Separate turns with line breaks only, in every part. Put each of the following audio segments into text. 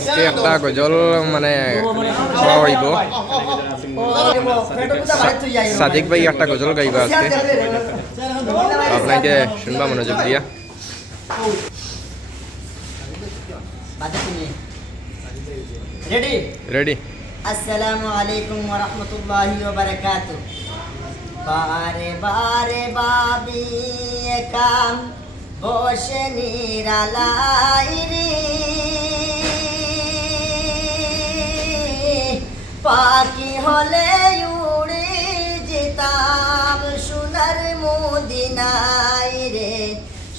আজকে একটা গজল মানে হইব সাদিক ভাই একটা গজল গাইব আজকে। আপনাকে শুনবা মনোযোগ দিয়া।
রেডি
রেডি
আসসালামু আলাইকুম ওয়া রাহমাতুল্লাহি ওয়া বারাকাতু বারে বারে বাবি কাম বসে নিরালাই রে। পাখি হলে উড়ে যেতাম। সোনার মদিনায় রে,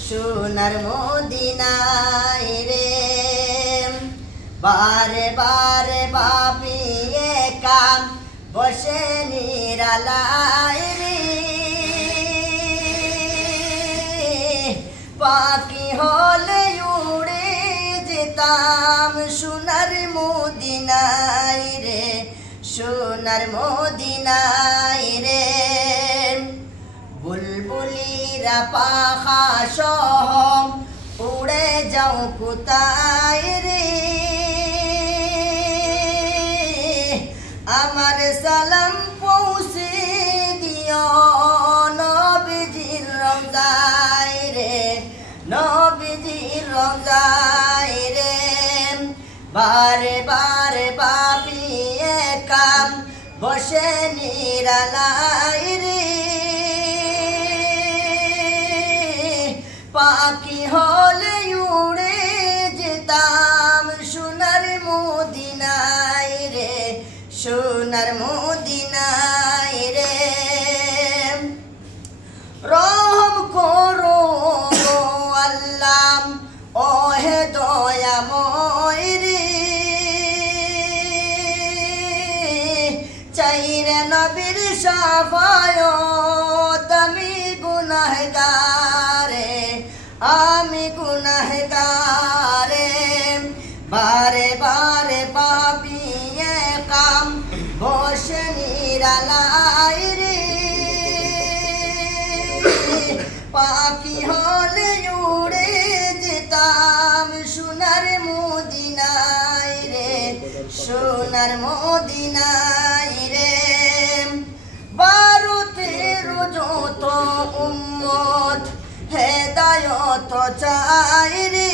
সোনার মদিনায় রে। বারে বারে বাপিয়ে কাম বসে নিরালাই রে। পাখি হলে উড়ে যেতাম, সোনার মদিনায় রে সোনার মদিনায় রে। বুলবুলিরা পাখা সহ উড়ে যাও কোথায় রে? আমার সালাম পৌঁছে দিও নবীজির রওজায় রে, নবীজির রওজায় রে। বারে বারে বাপিয়ে কাম বসে নিরালাই রে। পাখি হলে উড়ে যেতাম সোনার মদিনায় রে, সোনার মদিনায় রে। রহম করো আল্লাহ ও হে দয়াময় চাইরে নবীর সাফায়ত আমি গুনাহগারে আমি গুনাহগারে, বারে বারে পাপিয়ে কাম, বসে নিরালাই রে। হলে উড়ে যেতাম সোনার মদিনায় রে, সোনার মদিনায়। হেদায়ত চাই রে।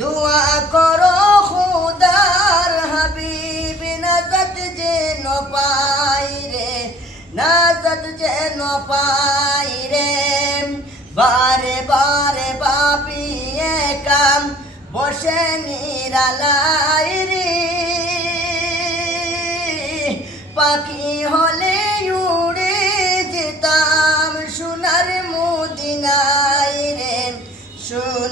দোয়া করো খুদার হাবিব, নাজাত যেন পাই রে, নাজাত যেন পাই রে। বারে বারে বাপিয়ে কাম, বসে নিরালাই রে। পাখি হলে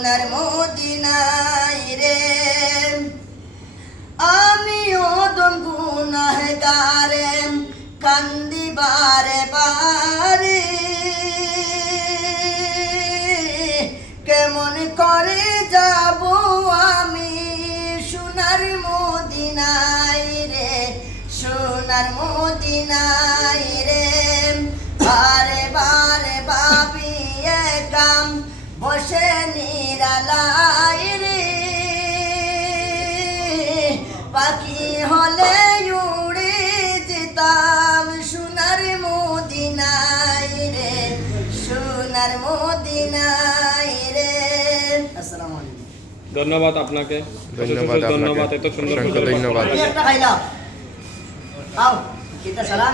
সোনার মদিনায় রে। আমি ওদম গুনাহগারে কান্দি বারে। বারে কেমন করে যাব আমি সোনার মদিনায় রে, সোনার মদিনায় রে। বারে বারে বাপিয়ে কাম বসে নিরালাই রে। পাখি হলে উড়ে যেতাম সোনার মদিনায় রে সোনার মদিনায় রে। আসসালামু আলাইকুম।
ধন্যবাদ আপনাকে।
ধন্যবাদ
ধন্যবাদ এত সুন্দর
ধন্যবাদ।
খাইলাম। আও কিতা সালাম।